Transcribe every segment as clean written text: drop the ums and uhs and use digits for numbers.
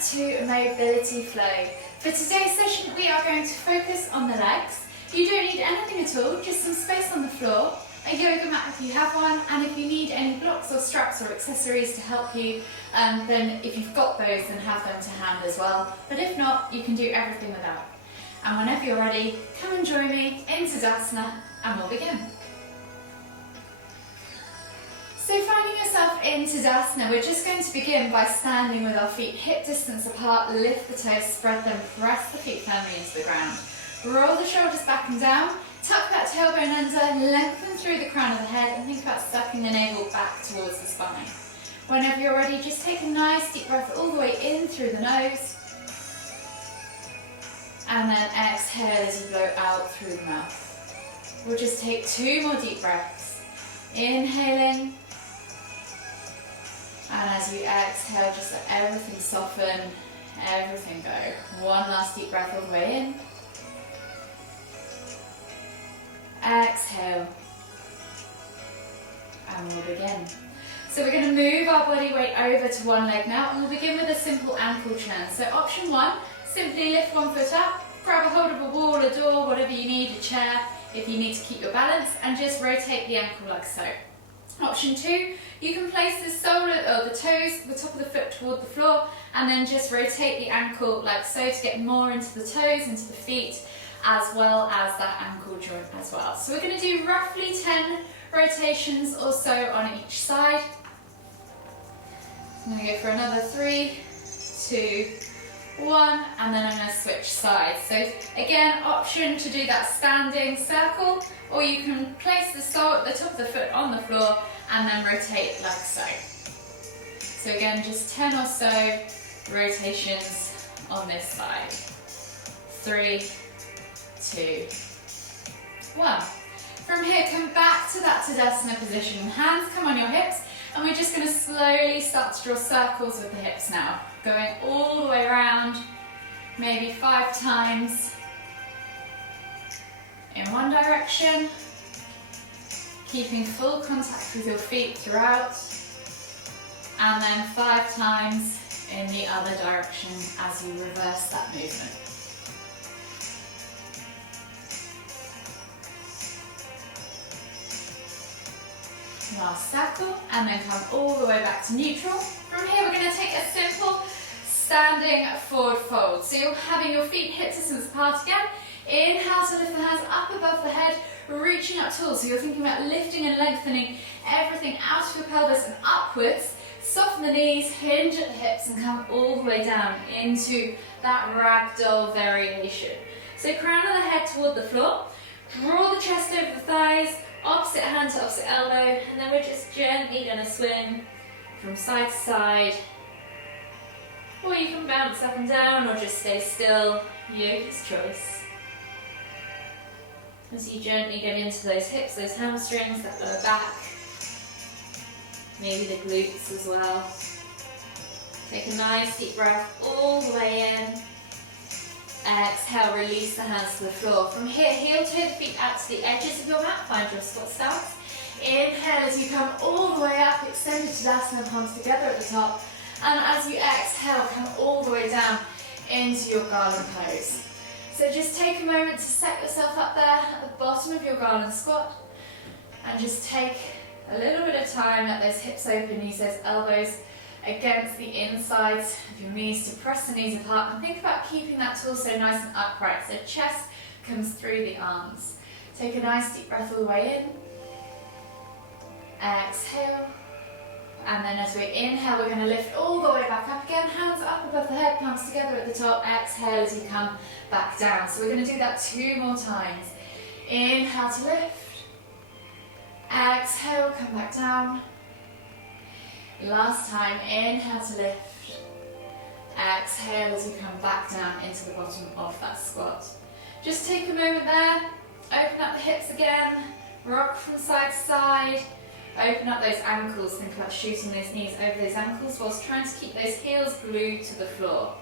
to mobility flow. For today's session we are going to focus on the legs. You don't need anything at all, just some space on the floor, a yoga mat if you have one, and if you need any blocks or straps or accessories to help you, then if you've got those, then have them to hand as well. But if not, you can do everything without. And whenever you're ready, come and join me in Tadasana and we'll begin. So finding yourself in Tadasana, we're just going to begin by standing with our feet hip distance apart, lift the toes, spread them, press the feet firmly into the ground. Roll the shoulders back and down, tuck that tailbone under, lengthen through the crown of the head and think about sucking the navel back towards the spine. Whenever you're ready, just take a nice deep breath all the way in through the nose. And then exhale as you blow out through the mouth. We'll just take 2 more deep breaths. Inhaling. And as you exhale, just let everything soften, everything go. One last deep breath all the way in. Exhale. And we'll begin. So we're going to move our body weight over to one leg now, and we'll begin with a simple ankle turn. So option 1, simply lift one foot up, grab a hold of a wall, a door, whatever you need, a chair, if you need to keep your balance, and just rotate the ankle like so. Option 2, you can place the sole or the toes, the top of the foot toward the floor, and then just rotate the ankle like so to get more into the toes, into the feet, as well as that ankle joint as well. So we're going to do roughly 10 rotations or so on each side. I'm going to go for another 3, 2, 1, and then I'm going to switch sides. So again, option to do that standing circle, or you can place the sole at the top of the foot on the floor and then rotate like so. So again, just 10 or so rotations on this side. 3, 2, 1. From here, come back to that Tadasana position. Hands come on your hips, and we're just going to slowly start to draw circles with the hips now. Going all the way around, maybe 5 times in one direction, keeping full contact with your feet throughout, and then 5 times in the other direction as you reverse that movement. Last circle, and then come all the way back to neutral. From here we're going to take a simple standing forward fold. So you're having your feet hip distance apart again. Inhale to lift the hands up above the head, reaching up tall. So you're thinking about lifting and lengthening everything out of your pelvis and upwards. Soften the knees, hinge at the hips, and come all the way down into that ragdoll variation. So crown of the head toward the floor, draw the chest over the thighs, opposite hand to opposite elbow, and then we're just gently going to swing from side to side, or you can bounce up and down or just stay still, yogi's choice. As you gently get into those hips, those hamstrings, that lower back, maybe the glutes as well. Take a nice deep breath all the way in. Exhale, release the hands to the floor. From here, heel toe the feet out to the edges of your mat, find your squat stance. Inhale as you come all the way up, extended Tadasana, palms together at the top. And as you exhale, come all the way down into your garland pose. So just take a moment to set yourself up there at the bottom of your garland squat. And just take a little bit of time, let those hips open, use those elbows against the insides of your knees to press the knees apart, and think about keeping that torso nice and upright so chest comes through the arms. Take a nice deep breath all the way in. Exhale. And then as we inhale, we're going to lift all the way back up again, hands up above the head, palms together at the top. Exhale as you come back down. So we're going to do that 2 more times. Inhale to lift. Exhale, come back down. Last time, inhale to lift. Exhale as you come back down into the bottom of that squat. Just take a moment there, open up the hips again, rock from side to side, open up those ankles, think about shooting those knees over those ankles whilst trying to keep those heels glued to the floor.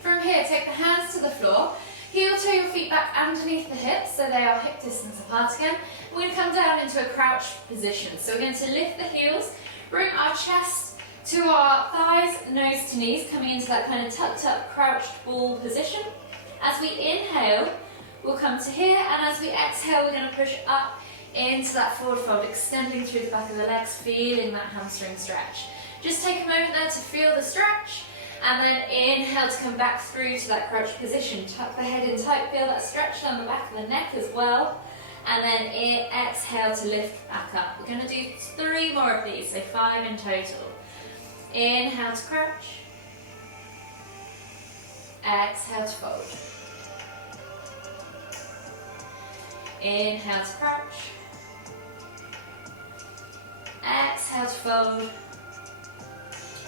From here, take the hands to the floor, heel toe your feet back underneath the hips so they are hip distance apart again. We're going to come down into a crouch position. So we're going to lift the heels, bring our chest to our thighs, nose to knees, coming into that kind of tucked up, crouched ball position. As we inhale, we'll come to here, and as we exhale, we're going to push up into that forward fold, extending through the back of the legs, feeling that hamstring stretch. Just take a moment there to feel the stretch, and then inhale to come back through to that crouched position. Tuck the head in tight, feel that stretch down the back of the neck as well, and then exhale to lift back up. We're going to do 3 more of these, so 5 in total. Inhale to crouch, exhale to fold. Inhale to crouch, exhale to fold.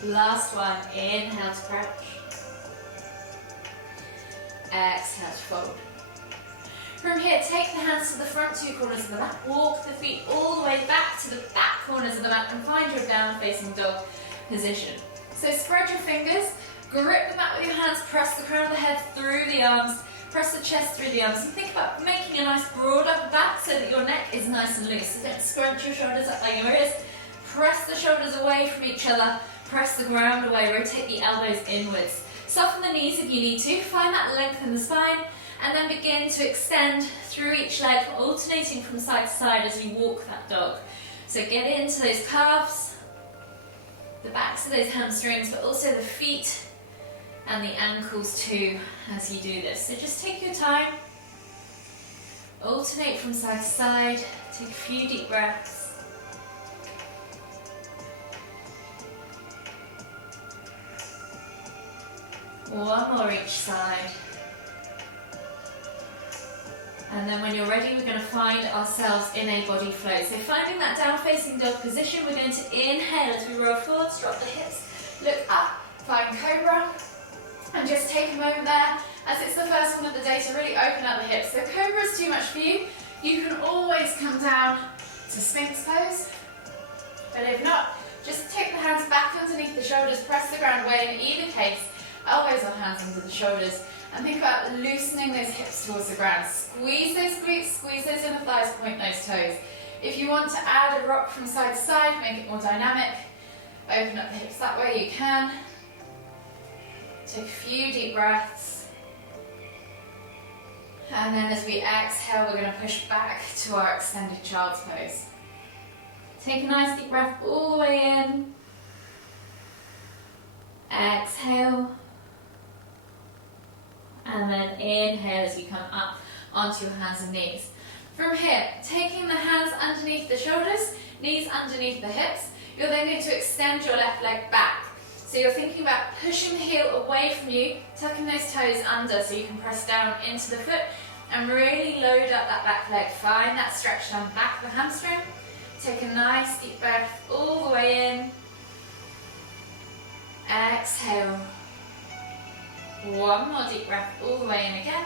Last one, inhale to crouch, exhale to fold. From here, take the hands to the front 2 corners of the mat, walk the feet all the way back to the back corners of the mat and find your down facing dog position. So spread your fingers, grip the mat with your hands, press the crown of the head through the arms, press the chest through the arms, and think about making a nice broad upper back so that your neck is nice and loose. So don't scrunch your shoulders up by your ears, press the shoulders away from each other, press the ground away, rotate the elbows inwards. Soften the knees if you need to, find that length in the spine, and then begin to extend through each leg, alternating from side to side as you walk that dog. So get into those calves, the backs of those hamstrings, but also the feet and the ankles too as you do this. So just take your time, alternate from side to side, take a few deep breaths. One more each side. And then when you're ready, we're going to find ourselves in a body flow. So finding that down facing dog position, we're going to inhale as we roll forwards, drop the hips, look up, find cobra, and just take a moment there, as it's the first one of the day, to really open up the hips. So cobra is too much for you, you can always come down to Sphinx pose, but if not, just take the hands back underneath the shoulders, press the ground away. In either case, elbows or hands under the shoulders, and think about loosening those hips towards the ground. Squeeze those glutes, squeeze those inner thighs, point those toes. If you want to add a rock from side to side, make it more dynamic, open up the hips that way, you can. Take a few deep breaths. And then as we exhale, we're going to push back to our extended child's pose. Take a nice deep breath all the way in. Exhale. And then inhale as you come up onto your hands and knees. From here, taking the hands underneath the shoulders, knees underneath the hips, you're then going to extend your left leg back. So you're thinking about pushing the heel away from you, tucking those toes under so you can press down into the foot and really load up that back leg. Find that stretch down the back of the hamstring. Take a nice deep breath all the way in. Exhale. One more deep breath all the way in again.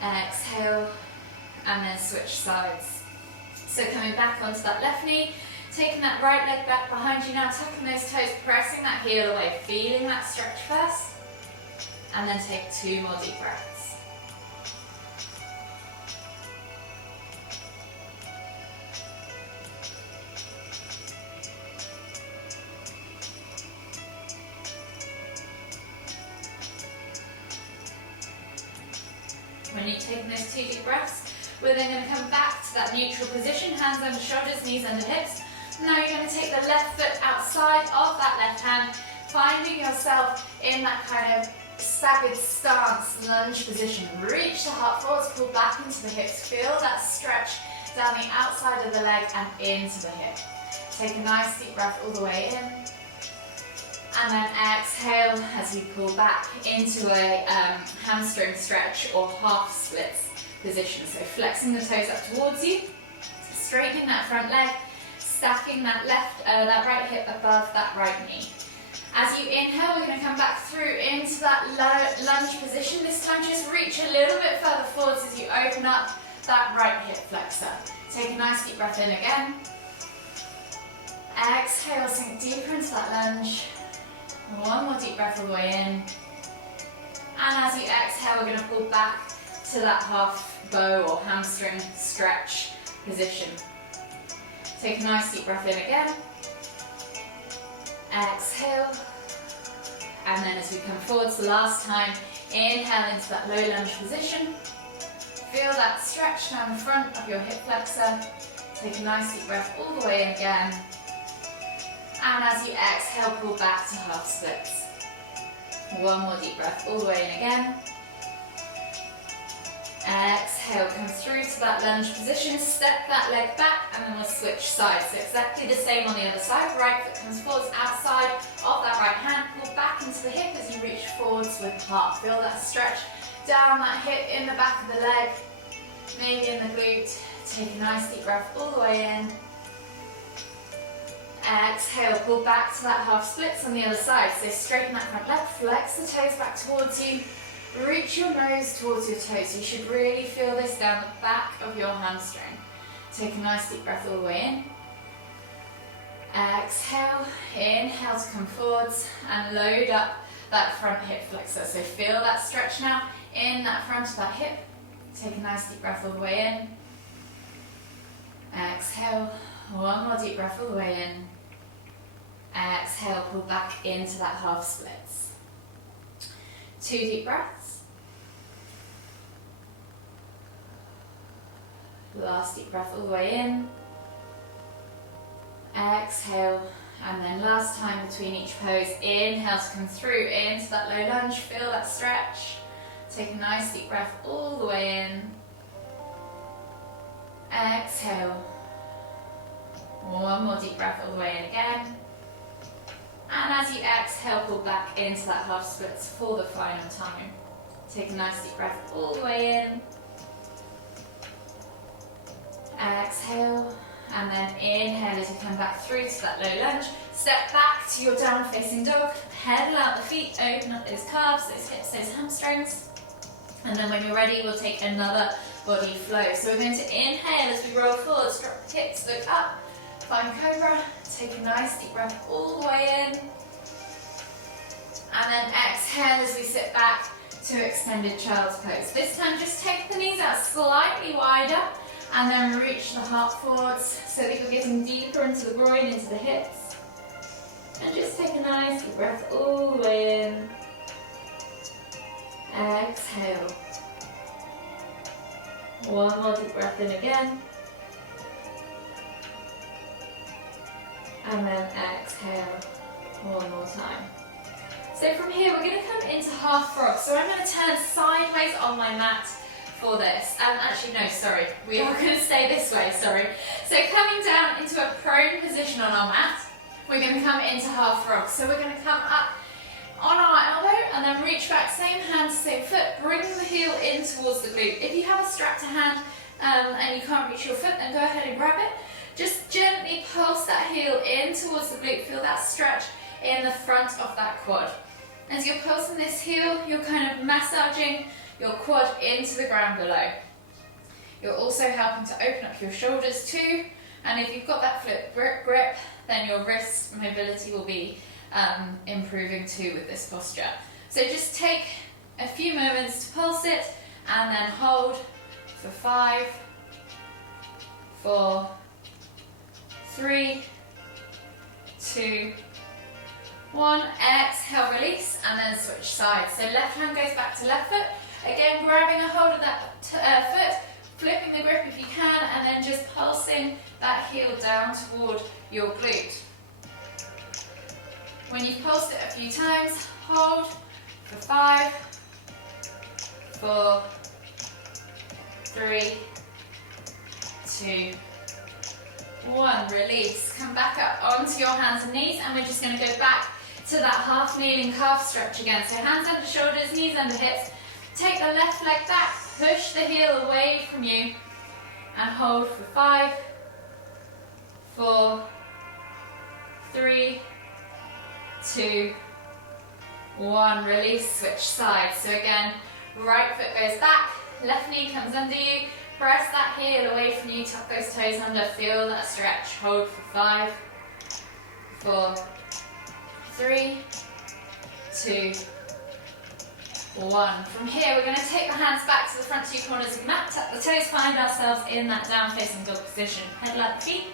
Exhale, and then switch sides. So coming back onto that left knee, taking that right leg back behind you now, tucking those toes, pressing that heel away, feeling that stretch first, and then take 2 more deep breaths. When you've taken those 2 deep breaths, we're then going to come back to that neutral position, hands under shoulders, knees under hips. Now you're going to take the left foot outside of that left hand, finding yourself in that kind of staggered stance, lunge position. Reach the heart forwards, pull back into the hips, feel that stretch down the outside of the leg and into the hip. Take a nice deep breath all the way in. And then exhale as we pull back into a hamstring stretch or half splits position. So flexing the toes up towards you, straightening that front leg, stacking that that right hip above that right knee. As you inhale, we're going to come back through into that lunge position. This time just reach a little bit further forwards as you open up that right hip flexor. Take a nice deep breath in again. Exhale, sink deeper into that lunge. One more deep breath all the way in. And as you exhale, we're going to pull back to that half bow or hamstring stretch position. Take a nice deep breath in again. Exhale. And then as we come forwards the last time, inhale into that low lunge position. Feel that stretch down the front of your hip flexor. Take a nice deep breath all the way in again. And as you exhale, pull back to half splits. One more deep breath all the way in again. Exhale, come through to that lunge position, step that leg back, and then we'll switch sides. So exactly the same on the other side. Right foot comes forwards, outside of that right hand, pull back into the hip as you reach forwards with the heart. Feel that stretch down that hip, in the back of the leg, maybe in the glute. Take a nice deep breath all the way in. Exhale, pull back to that half splits on the other side. So straighten that front leg, flex the toes back towards you. Reach your nose towards your toes. You should really feel this down the back of your hamstring. Take a nice deep breath all the way in. Exhale, inhale to come forwards and load up that front hip flexor. So feel that stretch now in that front of that hip. Take a nice deep breath all the way in. Exhale, one more deep breath all the way in. Exhale, pull back into that half splits. 2 deep breaths. Last deep breath all the way in. Exhale, and then last time between each pose, inhale to come through into that low lunge, feel that stretch. Take a nice deep breath all the way in. Exhale. One more deep breath all the way in again. And as you exhale, pull back into that half splits for the final time. Take a nice deep breath all the way in. Exhale. And then inhale as you come back through to that low lunge. Step back to your down facing dog. Pedal out the feet, open up those calves, those hips, those hamstrings. And then when you're ready, we'll take another body flow. So we're going to inhale as we roll forward, drop the hips, look up, find cobra. Take a nice deep breath all the way in. And then exhale as we sit back to extended child's pose. This time just take the knees out slightly wider and then reach the heart forwards so that you're getting deeper into the groin, into the hips. And just take a nice deep breath all the way in. Exhale. One more deep breath in again. And then exhale one more time. So from here we're going to come into half frog. So I'm going to turn sideways on my mat for this. Actually no, sorry. We are going to stay this way, sorry. So coming down into a prone position on our mat, we're going to come into half frog. So we're going to come up on our elbow and then reach back, same hand, same foot, bring the heel in towards the glute. If you have a strap to hand and you can't reach your foot, then go ahead and grab it. Just gently pulse that heel in towards the glute. Feel that stretch in the front of that quad. As you're pulsing this heel, you're kind of massaging your quad into the ground below. You're also helping to open up your shoulders too. And if you've got that flip grip, then your wrist mobility will be improving too with this posture. So just take a few moments to pulse it and then hold for 5, 4, 3, 2, 1. Exhale, release, and then switch sides. So left hand goes back to left foot. Again, grabbing a hold of that foot, flipping the grip if you can, and then just pulsing that heel down toward your glute. When you've pulsed it a few times, hold for 5, 4, 3, 2, 1. Release. Come back up onto your hands and knees, and we're just going to go back to that half kneeling calf stretch again. So hands under shoulders, knees under hips. Take the left leg back, push the heel away from you, and hold for 5, 4, 3, 2, 1. Release, switch sides. So again, right foot goes back, left knee comes under you, press that heel away from you, tuck those toes under, feel that stretch. Hold for 5, 4, 3, 2, 1. From here, we're going to take the hands back to the front 2 corners of the mat, tuck the toes, find ourselves in that down facing dog position. Pedal out the feet.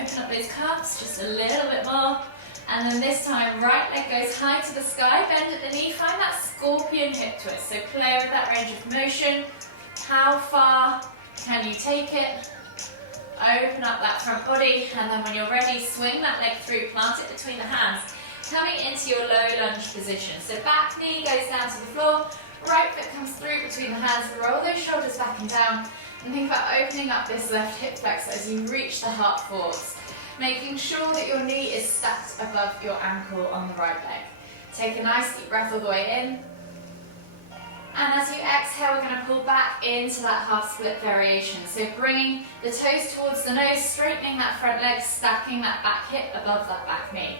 Open up those calves just a little bit more. And then this time, right leg goes high to the sky, bend at the knee, find that scorpion hip twist. So play with that range of motion. How far can you take it? Open up that front body, and then when you're ready, swing that leg through, plant it between the hands, coming into your low lunge position. So back knee goes down to the floor, right foot comes through between the hands, roll those shoulders back and down, and think about opening up this left hip flexor as you reach the heart forwards, making sure that your knee is stacked above your ankle on the right leg. Take a nice deep breath all the way in. And as you exhale, we're going to pull back into that half split variation. So bringing the toes towards the nose, straightening that front leg, stacking that back hip above that back knee.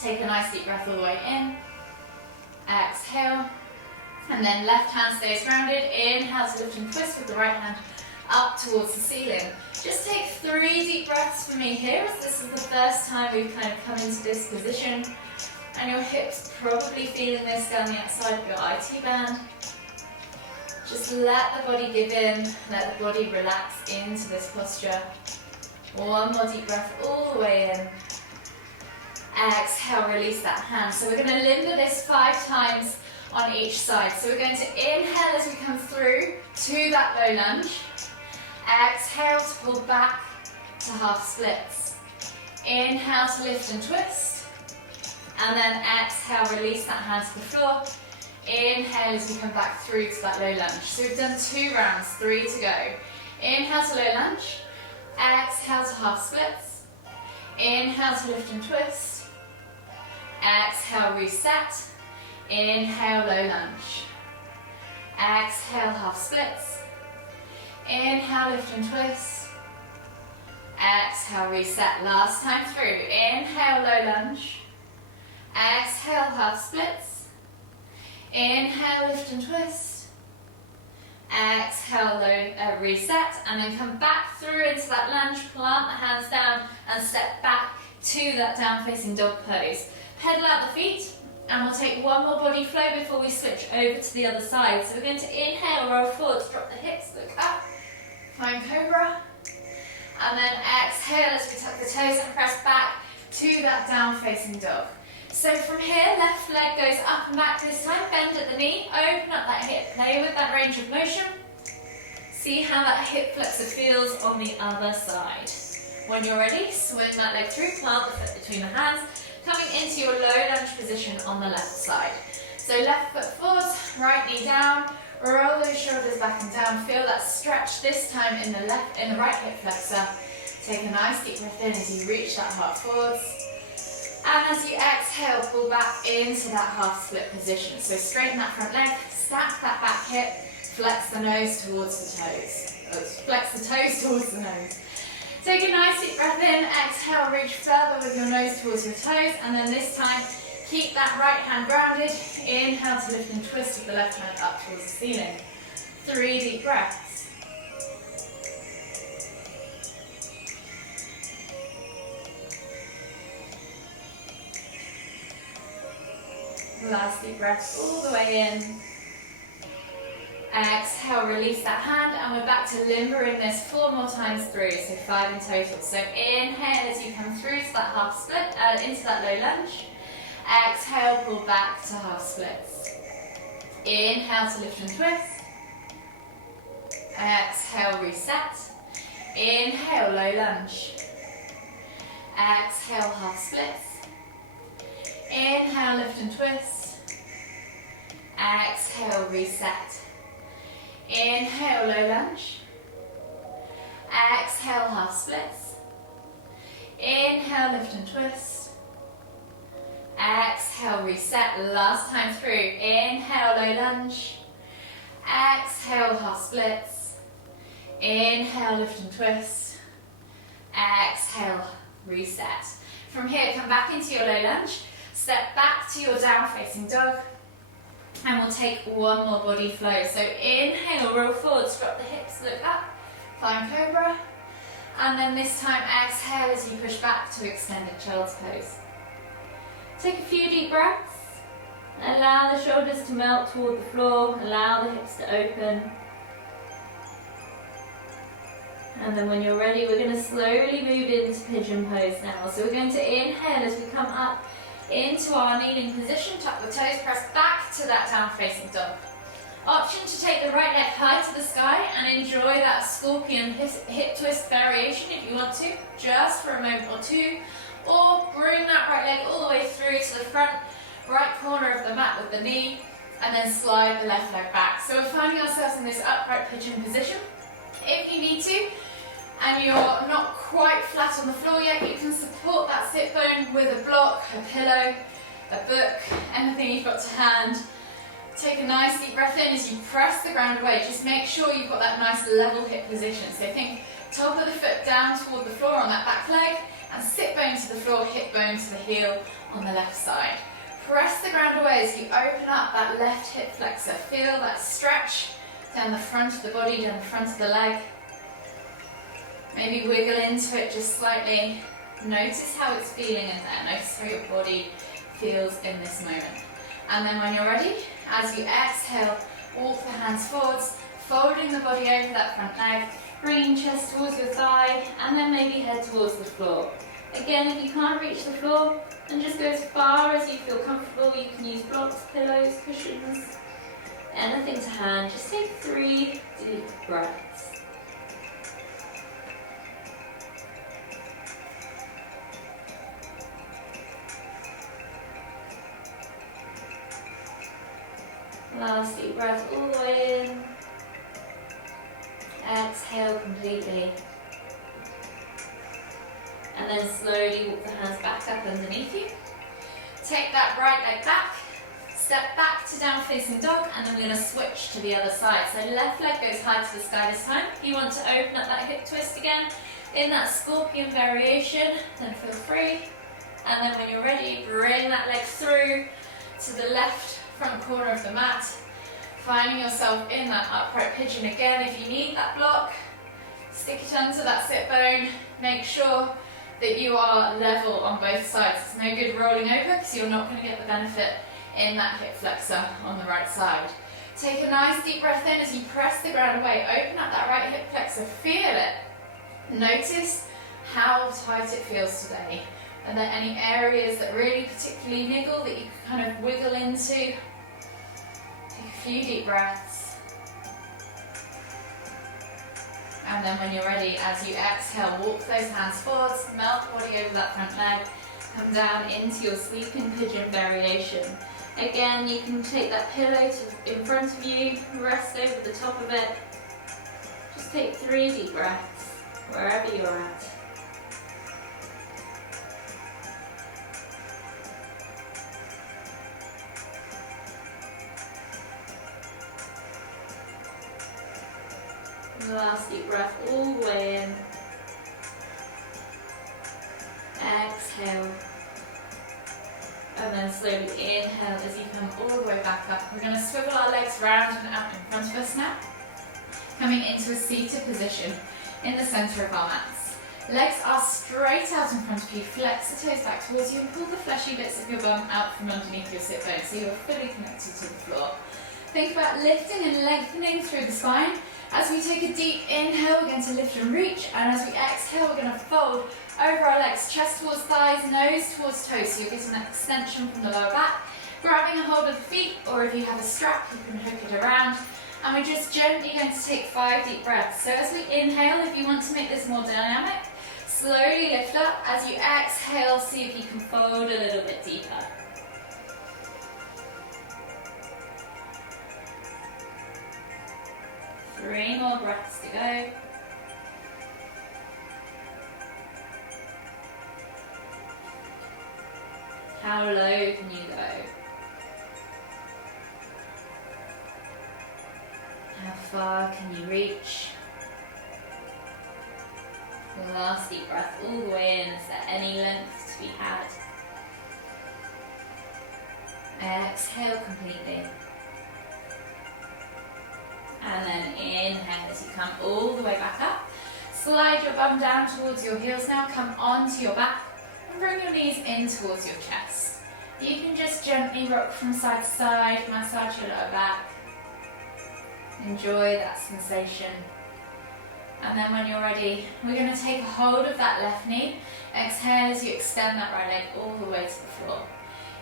Take a nice deep breath all the way in. Exhale. And then left hand stays grounded. Inhale to lift and twist with the right hand up towards the ceiling. Just take 3 deep breaths for me here, as this is the first time we've kind of come into this position. And your hips probably feeling this down the outside of your IT band. Just let the body give in, let the body relax into this posture. One more deep breath all the way in. Exhale, release that hand. So we're going to limber this 5 times on each side. So we're going to inhale as we come through to that low lunge. Exhale to pull back to half splits. Inhale to lift and twist. And then exhale, release that hand to the floor. Inhale as we come back through to that low lunge. So we've done 2 rounds, 3 to go. Inhale to low lunge. Exhale to half splits. Inhale to lift and twist. Exhale, reset. Inhale, low lunge. Exhale, half splits. Inhale, lift and twist. Exhale, reset. Last time through. Inhale, low lunge. Exhale, half splits. Inhale, lift and twist. Exhale, low, reset, and then come back through into that lunge, plant the hands down and step back to that down facing dog pose. Pedal out the feet, and we'll take one more body flow before we switch over to the other side. So we're going to inhale, roll forwards, drop the hips, look up, find cobra, and then exhale as we tuck the toes and press back to that down facing dog. So from here, left leg goes up and back this time, bend at the knee, open up that hip, play with that range of motion. See how that hip flexor feels on the other side. When you're ready, swing that leg through, plant the foot between the hands, coming into your low lunge position on the left side. So left foot forwards, right knee down, roll those shoulders back and down, feel that stretch this time in the right hip flexor. Take a nice deep breath in as you reach that heart forwards. And as you exhale, pull back into that half split position. So straighten that front leg, stack that back hip, flex the nose towards the toes. Flex the toes towards the nose. Take a nice deep breath in, exhale, reach further with your nose towards your toes, and then this time, keep that right hand grounded. Inhale to lift and twist with the left hand up towards the ceiling. 3 deep breaths. Last deep breath all the way in. Exhale, release that hand, and we're back to limbering this 4 more times through, so 5 in total. So inhale as you come through to that half split, into that low lunge. Exhale, pull back to half splits. Inhale to lift and twist. Exhale, reset. Inhale, low lunge. Exhale, half splits. Inhale, lift and twist. Exhale, reset. Inhale, low lunge. Exhale, half splits. Inhale, lift and twist. Exhale, reset. Last time through. Inhale, low lunge. Exhale, half splits. Inhale, lift and twist. Exhale, reset. From here, come back into your low lunge. Step back to your down facing dog, and we'll take 1 more body flow. So inhale, roll forwards, drop the hips, look up, find cobra, and then this time exhale as you push back to extended child's pose. Take a few deep breaths, allow the shoulders to melt toward the floor, allow the hips to open, And then when you're ready, we're going to slowly move into pigeon pose now. So we're going to inhale as we come up into our kneeling position, tuck the toes, press back to that down facing dog. Option to take the right leg high to the sky and enjoy that scorpion hip twist variation if you want to, just for a moment or two. Or bring that right leg all the way through to the front right corner of the mat with the knee, and then slide the left leg back. So we're finding ourselves in this upright pigeon position. If you need to, and you're not quite flat on the floor yet, you can support that sit bone with a block, a pillow, a book, anything you've got to hand. Take a nice deep breath in as you press the ground away. Just make sure you've got that nice level hip position. So think top of the foot down toward the floor on that back leg, and sit bone to the floor, hip bone to the heel on the left side. Press the ground away as you open up that left hip flexor. Feel that stretch down the front of the body, down the front of the leg. Maybe wiggle into it just slightly. Notice how it's feeling in there. Notice how your body feels in this moment. And then when you're ready, as you exhale, walk the hands forwards, folding the body over that front leg, bringing chest towards your thigh, and then maybe head towards the floor. Again, if you can't reach the floor, then just go as far as you feel comfortable. You can use blocks, pillows, cushions, anything to hand. Just take 3 deep breaths. Last deep breath all the way in. Exhale completely. And then slowly walk the hands back up underneath you. Take that right leg back. Step back to down facing dog, and then we're going to switch to the other side. So left leg goes high to the sky this time. If you want to open up that hip twist again in that scorpion variation, then feel free. And then when you're ready, bring that leg through to the left front corner of the mat, finding yourself in that upright pigeon again. If you need that block, stick it under that sit bone. Make sure that you are level on both sides. It's no good rolling over because you're not going to get the benefit in that hip flexor on the right side. Take a nice deep breath in as you press the ground away. Open up that right hip flexor. Feel it. Notice how tight it feels today. Are there any areas that really particularly niggle that you can kind of wiggle into? Take a few deep breaths. And then when you're ready, as you exhale, walk those hands forwards, melt the body over that front leg, come down into your sleeping pigeon variation. Again, you can take that pillow in front of you, rest over the top of it. Just take 3 deep breaths, wherever you're at. Last deep breath all the way in. Exhale. And then slowly inhale as you come all the way back up. We're going to swivel our legs round and out in front of us now. Coming into a seated position in the center of our mats. Legs are straight out in front of you. Flex the toes back towards you and pull the fleshy bits of your bum out from underneath your sit bone so you're fully connected to the floor. Think about lifting and lengthening through the spine. As we take a deep inhale, we're going to lift and reach, and as we exhale, we're going to fold over our legs, chest towards thighs, nose towards toes, so you're getting that extension from the lower back. Grabbing a hold of the feet, or if you have a strap, you can hook it around, and we're just gently going to take 5 deep breaths. So as we inhale, if you want to make this more dynamic, slowly lift up. As you exhale, see if you can fold a little bit deeper. Three more breaths to go. How low can you go? How far can you reach? The last deep breath all the way in. Is there any length to be had? Exhale completely. And then inhale as you come all the way back up. Slide your bum down towards your heels now. Come onto your back and bring your knees in towards your chest. You can just gently rock from side to side, massage your lower back. Enjoy that sensation. And then when you're ready, we're going to take a hold of that left knee. Exhale as you extend that right leg all the way to the floor.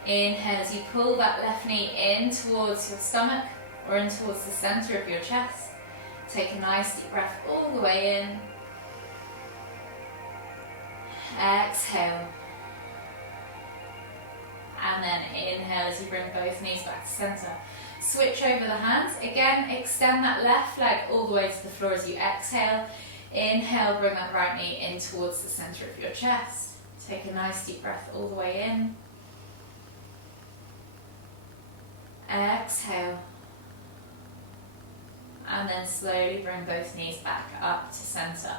Inhale as you pull that left knee in towards your stomach or in towards the center of your chest. Take a nice deep breath all the way in. Exhale. And then inhale as you bring both knees back to center. Switch over the hands. Again, extend that left leg all the way to the floor as you exhale. Inhale, bring that right knee in towards the center of your chest. Take a nice deep breath all the way in. Exhale. And then slowly bring both knees back up to center.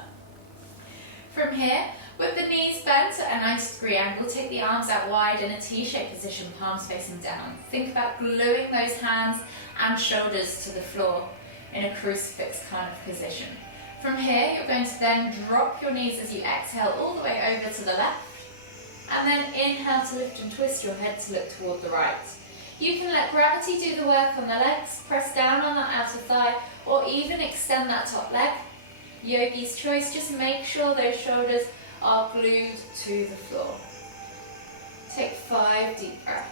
From here, with the knees bent at a 90-degree angle, take the arms out wide in a T-shaped position, palms facing down. Think about gluing those hands and shoulders to the floor in a crucifix kind of position. From here, you're going to then drop your knees as you exhale all the way over to the left. And then inhale to lift and twist your head to look toward the right. You can let gravity do the work on the legs, press down on that outer thigh, or even extend that top leg. Yogi's choice, just make sure those shoulders are glued to the floor. Take 5 deep breaths.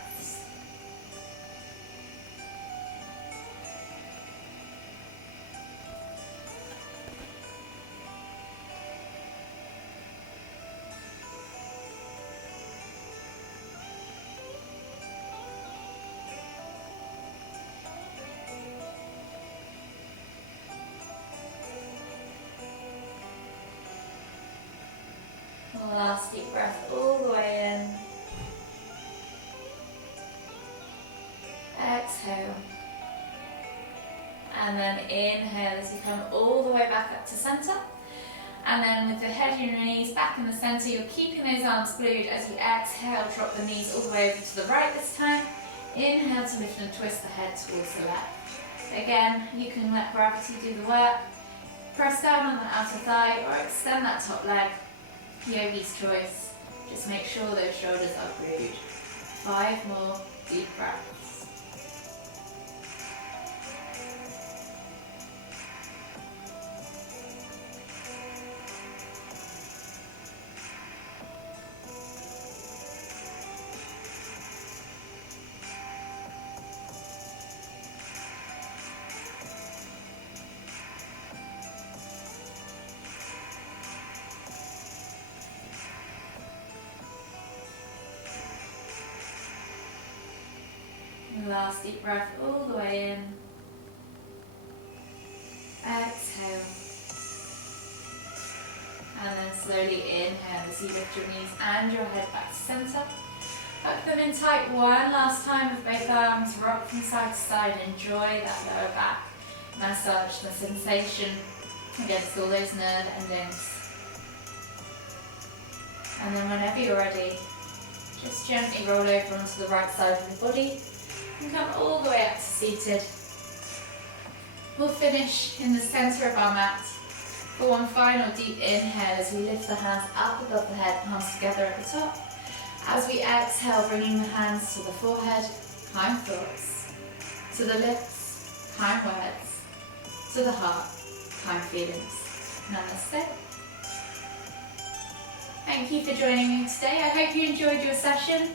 Last deep breath all the way in. Exhale. And then inhale as you come all the way back up to center. And then with the head and your knees back in the center, you're keeping those arms glued as you exhale, drop the knees all the way over to the right this time. Inhale to lift and twist the head towards the left. Again, you can let gravity do the work. Press down on the outer thigh or extend that top leg. Yogi's choice. Just make sure those shoulders are glued. 5 more deep breaths. Last deep breath all the way in. Exhale. And then slowly inhale as you lift your knees and your head back to center. Tuck them in tight one last time with both arms. Rock from side to side. Enjoy that lower back massage, the sensation against all those nerve endings. And then whenever you're ready, just gently roll over onto the right side of the body. And come all the way up to seated. We'll finish in the center of our mat for one final deep inhale as we lift the hands up above the head, palms together at the top. As we exhale, bringing the hands to the forehead, kind thoughts. To the lips, kind words. To the heart, kind feelings. Namaste. Thank you for joining me today. I hope you enjoyed your session.